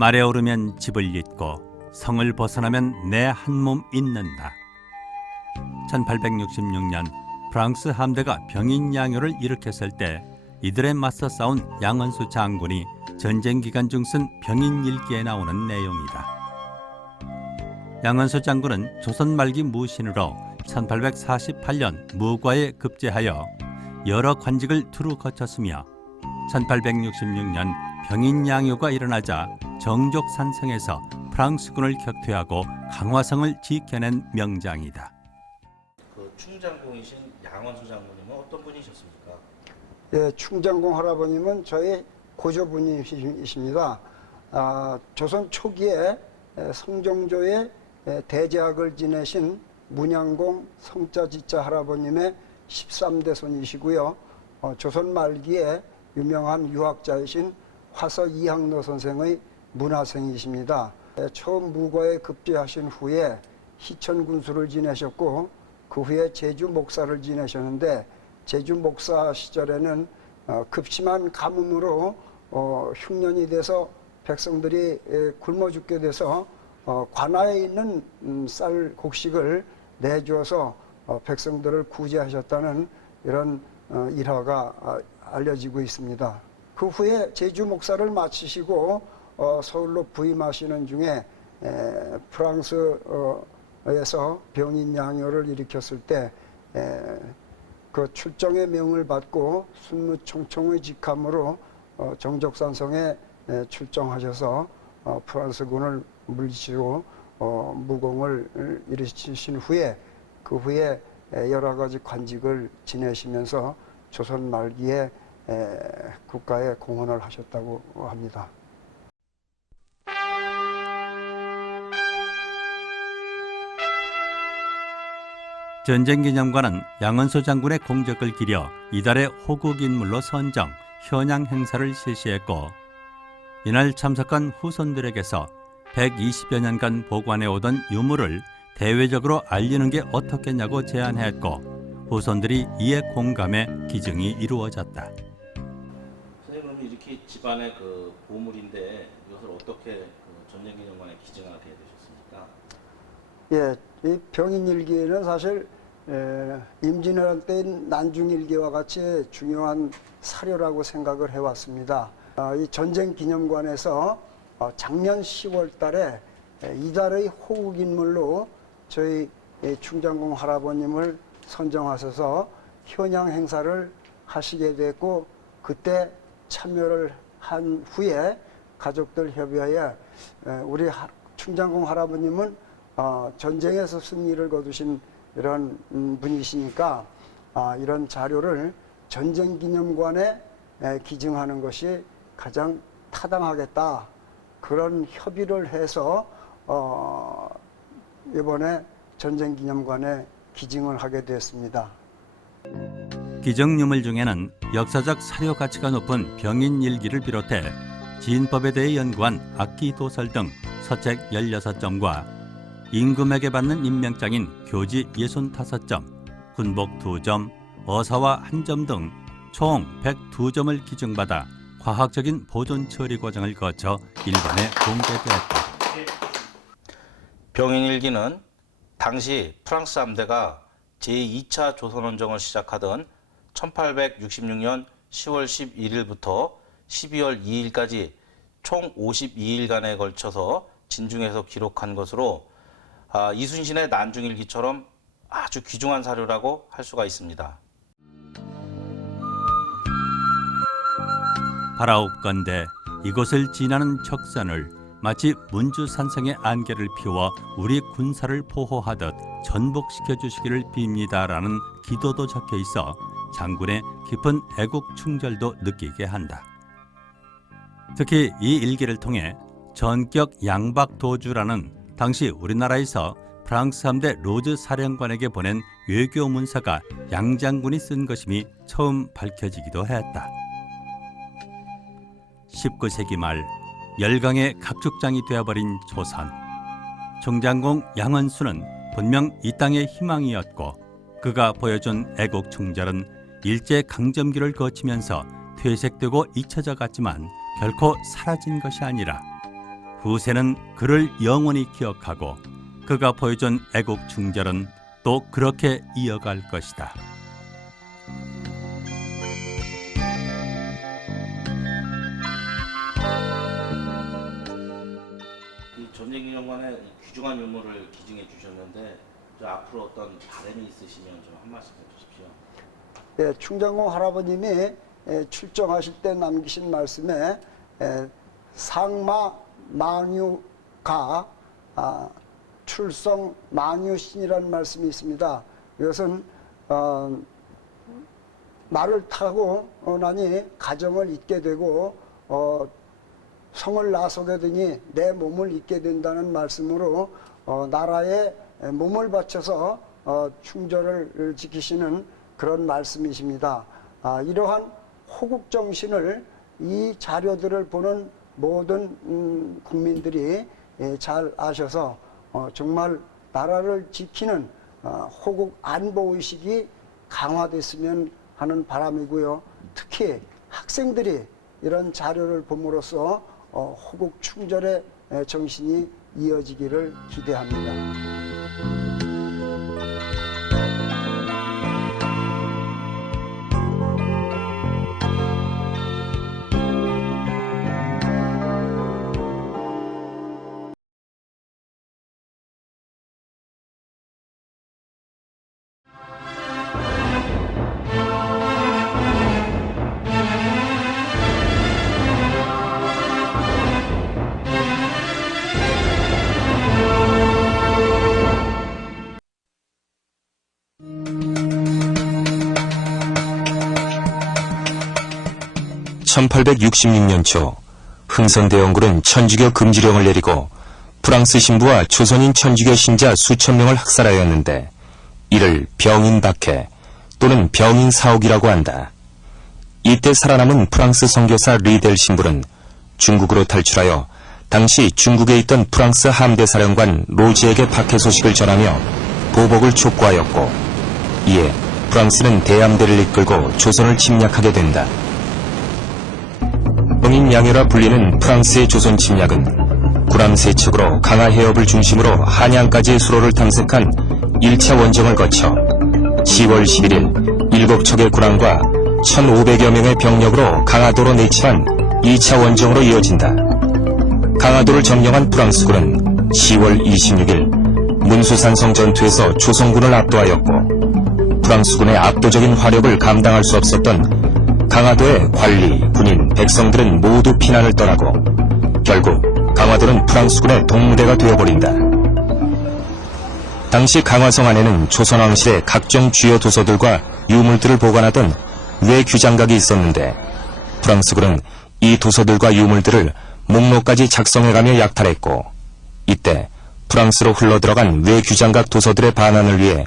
말에 오르면 집을 잇고 성을 벗어나면 내 한 몸 잇는다. 1866년 프랑스 함대가 병인양요를 일으켰을 때 이들에 맞서 싸운 양언수 장군이 전쟁 기간 중 쓴 병인일기에 나오는 내용이다. 양언수 장군은 조선 말기 무신으로 1848년 무과에 급제하여 여러 관직을 두루 거쳤으며 1866년 병인양요가 일어나자 정족산성에서 프랑스군을 격퇴하고 강화성을 지켜낸 명장이다. 그 충장공이신 양원수 장군님은 어떤 분이셨습니까? 예, 충장공 할아버님은 저희 고조분이십니다. 조선 초기에 성종조의 대제학을 지내신 문양공 성자지자 할아버님의 13대 손이시고요. 조선 말기에 유명한 유학자이신 화서 이항로 선생의 문화생이십니다. 처음 무과에 급제하신 후에 희천 군수를 지내셨고 그 후에 제주 목사를 지내셨는데 제주 목사 시절에는 급심한 가뭄으로 흉년이 돼서 백성들이 굶어 죽게 돼서 관아에 있는 쌀 곡식을 내주어서 백성들을 구제하셨다는 이런 일화가 알려지고 있습니다. 그 후에 제주 목사를 마치시고 서울로 부임하시는 중에 프랑스에서 병인양요를 일으켰을 때 그 출정의 명을 받고 순무총총의 직함으로 정족산성에 출정하셔서 프랑스군을 물리치고 무공을 일으키신 후에 그 후에 여러 가지 관직을 지내시면서 조선 말기에 국가에 공헌을 하셨다고 합니다. 전쟁기념관은 양언수 장군의 공적을 기려 이달의 호국인물로 선정, 현양 행사를 실시했고 이날 참석한 후손들에게서 120여 년간 보관해오던 유물을 대외적으로 알리는 게 어떻겠냐고 제안했고 후손들이 이에 공감해 기증이 이루어졌다. 선생님은 이렇게 집안의 그 보물인데 이것을 어떻게 전쟁기념관에 기증하게 되셨습니까? 예, 이 병인일기는 사실 임진왜란 때인 난중일기와 같이 중요한 사료라고 생각을 해왔습니다. 이 전쟁기념관에서 작년 10월 달에 이달의 호국인물로 저희 충장공 할아버님을 선정하셔서 현양 행사를 하시게 됐고 그때 참여를 한 후에 가족들 협의하에 우리 충장공 할아버님은 전쟁에서 승리를 거두신 이런 분이시니까 이런 자료를 전쟁기념관에 기증하는 것이 가장 타당하겠다. 그런 협의를 해서 이번에 전쟁기념관에 기증을 하게 되었습니다. 기증 유물 중에는 역사적 사료 가치가 높은 병인일기를 비롯해 지인법에 대해 연구한 악기 도설 등 서책 16점과 임금에게 받는 임명장인 교지 65점, 군복 2점, 어사와 1점 등 총 102점을 기증받아 과학적인 보존 처리 과정을 거쳐 일반에 공개되었다. 병인일기는 당시 프랑스 함대가 제2차 조선원정을 시작하던 1866년 10월 11일부터 12월 2일까지 총 52일간에 걸쳐서 진중에서 기록한 것으로 이순신의 난중일기처럼 아주 귀중한 사료라고 할 수가 있습니다. 바라옵건대 이곳을 지나는 척선을 마치 문주산성의 안개를 피워 우리 군사를 보호하듯 전복시켜 주시기를 빕니다라는 기도도 적혀 있어 장군의 깊은 애국 충절도 느끼게 한다. 특히 이 일기를 통해 전격 양박도주라는 당시 우리나라에서 프랑스 함대 로즈 사령관에게 보낸 외교 문서가 양 장군이 쓴 것임이 처음 밝혀지기도 했다. 19세기 말 열강의 각축장이 되어버린 조선. 충장공 양언수는 분명 이 땅의 희망이었고 그가 보여준 애국 충절은 일제강점기를 거치면서 퇴색되고 잊혀져 갔지만 결코 사라진 것이 아니라 후세는 그를 영원히 기억하고 그가 보여준 애국 충절은 또 그렇게 이어갈 것이다. 이 전쟁기념관에 귀중한 유물을 기증해 주셨는데 앞으로 어떤 바람이 있으시면 좀 한 말씀 해주십시오. 예, 충정호 할아버님이 출정하실 때 남기신 말씀에 상마 망유가 출성 망유신이라는 말씀이 있습니다. 이것은 말을 타고 나니 가정을 잇게 되고 성을 나서게 되니 내 몸을 잇게 된다는 말씀으로 나라에 몸을 바쳐서 충절을 지키시는 그런 말씀이십니다. 이러한 호국 정신을 이 자료들을 보는 모든 국민들이 잘 아셔서 정말 나라를 지키는 호국 안보 의식이 강화됐으면 하는 바람이고요. 특히 학생들이 이런 자료를 봄으로써 호국 충절의 정신이 이어지기를 기대합니다. (1866년) 초 흥선대원군은 천주교 금지령을 내리고 프랑스 신부와 조선인 천주교 신자 수천 명을 학살하였는데 이를 병인박해 또는 병인사옥이라고 한다. 이때 살아남은 프랑스 선교사 리델 신부는 중국으로 탈출하여 당시 중국에 있던 프랑스 함대 사령관 로지에게 박해 소식을 전하며 보복을 촉구하였고, 이에 프랑스는 대함대를 이끌고 조선을 침략하게 된다. 병인양요라 불리는 프랑스의 조선 침략은 구람 세척으로 강화 해협을 중심으로 한양까지의 수로를 탐색한 1차 원정을 거쳐 10월 11일 7척의 군함과 1,500여 명의 병력으로 강화도로 내치한 2차 원정으로 이어진다. 강화도를 점령한 프랑스군은 10월 26일 문수산성 전투에서 조선군을 압도하였고, 프랑스군의 압도적인 화력을 감당할 수 없었던 강화도의 관리, 군인, 백성들은 모두 피난을 떠나고 결국 강화도는 프랑스군의 동무대가 되어버린다. 당시 강화성 안에는 조선왕실의 각종 주요 도서들과 유물들을 보관하던 외규장각이 있었는데, 프랑스군은 이 도서들과 유물들을 목록까지 작성해가며 약탈했고, 이때 프랑스로 흘러들어간 외규장각 도서들의 반환을 위해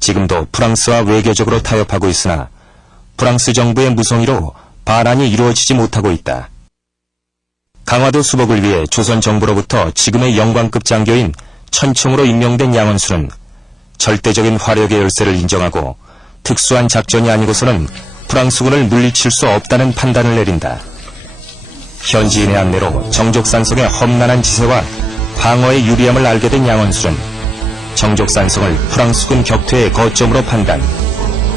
지금도 프랑스와 외교적으로 타협하고 있으나 프랑스 정부의 무성의로 반환이 이루어지지 못하고 있다. 강화도 수복을 위해 조선 정부로부터 지금의 영광급 장교인 천총으로 임명된 양원수는 절대적인 화력의 열세를 인정하고 특수한 작전이 아니고서는 프랑스군을 물리칠 수 없다는 판단을 내린다. 현지인의 안내로 정족산성의 험난한 지세와 방어의 유리함을 알게 된 양원수는 정족산성을 프랑스군 격퇴의 거점으로 판단,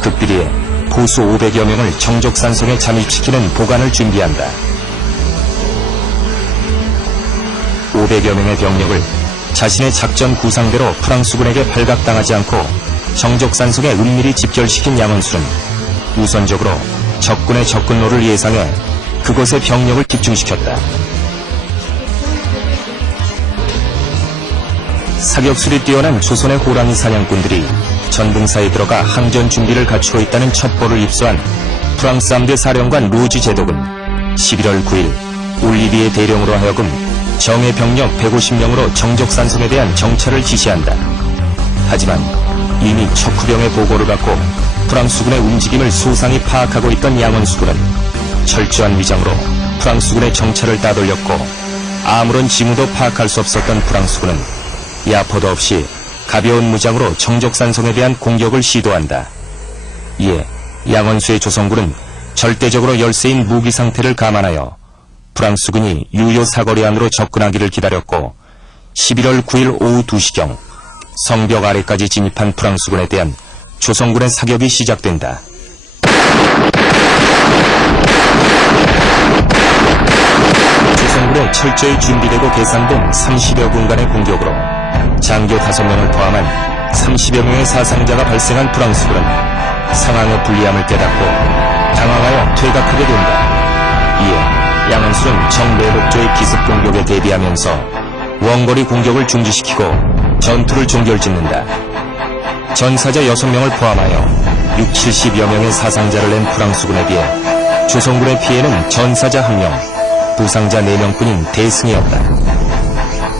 극비리에 보수 500여 명을 정족산성에 잠입시키는 보관을 준비한다. 500여 명의 병력을 자신의 작전 구상대로 프랑스군에게 발각당하지 않고 정족산성에 은밀히 집결시킨 양원수는 우선적으로 적군의 접근로를 예상해 그곳에 병력을 집중시켰다. 사격술이 뛰어난 조선의 호랑이 사냥꾼들이 전등사에 들어가 항전 준비를 갖추고 있다는 첩보를 입수한 프랑스 함대 사령관 로지 제독은 11월 9일 올리비에 대령으로 하여금 정예 병력 150명으로 정족산성에 대한 정찰을 지시한다. 하지만 이미 척후병의 보고를 받고 프랑스군의 움직임을 소상히 파악하고 있던 양원수군은 철저한 위장으로 프랑스군의 정찰을 따돌렸고, 아무런 징후도 파악할 수 없었던 프랑스군은 야포도 없이 가벼운 무장으로 정족산성에 대한 공격을 시도한다. 이에 양원수의 조선군은 절대적으로 열세인 무기 상태를 감안하여 프랑스군이 유효 사거리 안으로 접근하기를 기다렸고 11월 9일 오후 2시경 성벽 아래까지 진입한 프랑스군에 대한 조선군의 사격이 시작된다. 조선군의 철저히 준비되고 계산된 30여 분간의 공격으로 장교 5명을 포함한 30여 명의 사상자가 발생한 프랑스군은 상황의 불리함을 깨닫고 당황하여 퇴각하게 된다. 이에 양원술은 정매복조의 기습 공격에 대비하면서 원거리 공격을 중지시키고 전투를 종결짓는다. 전사자 6명을 포함하여 6, 70여 명의 사상자를 낸 프랑스군에 비해 조선군의 피해는 전사자 1명, 부상자 4명뿐인 대승이었다.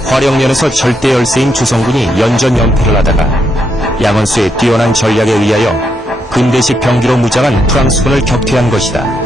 화령면에서 절대 열세인 조선군이 연전 연패를 하다가 양원수의 뛰어난 전략에 의하여 근대식 병기로 무장한 프랑스군을 격퇴한 것이다.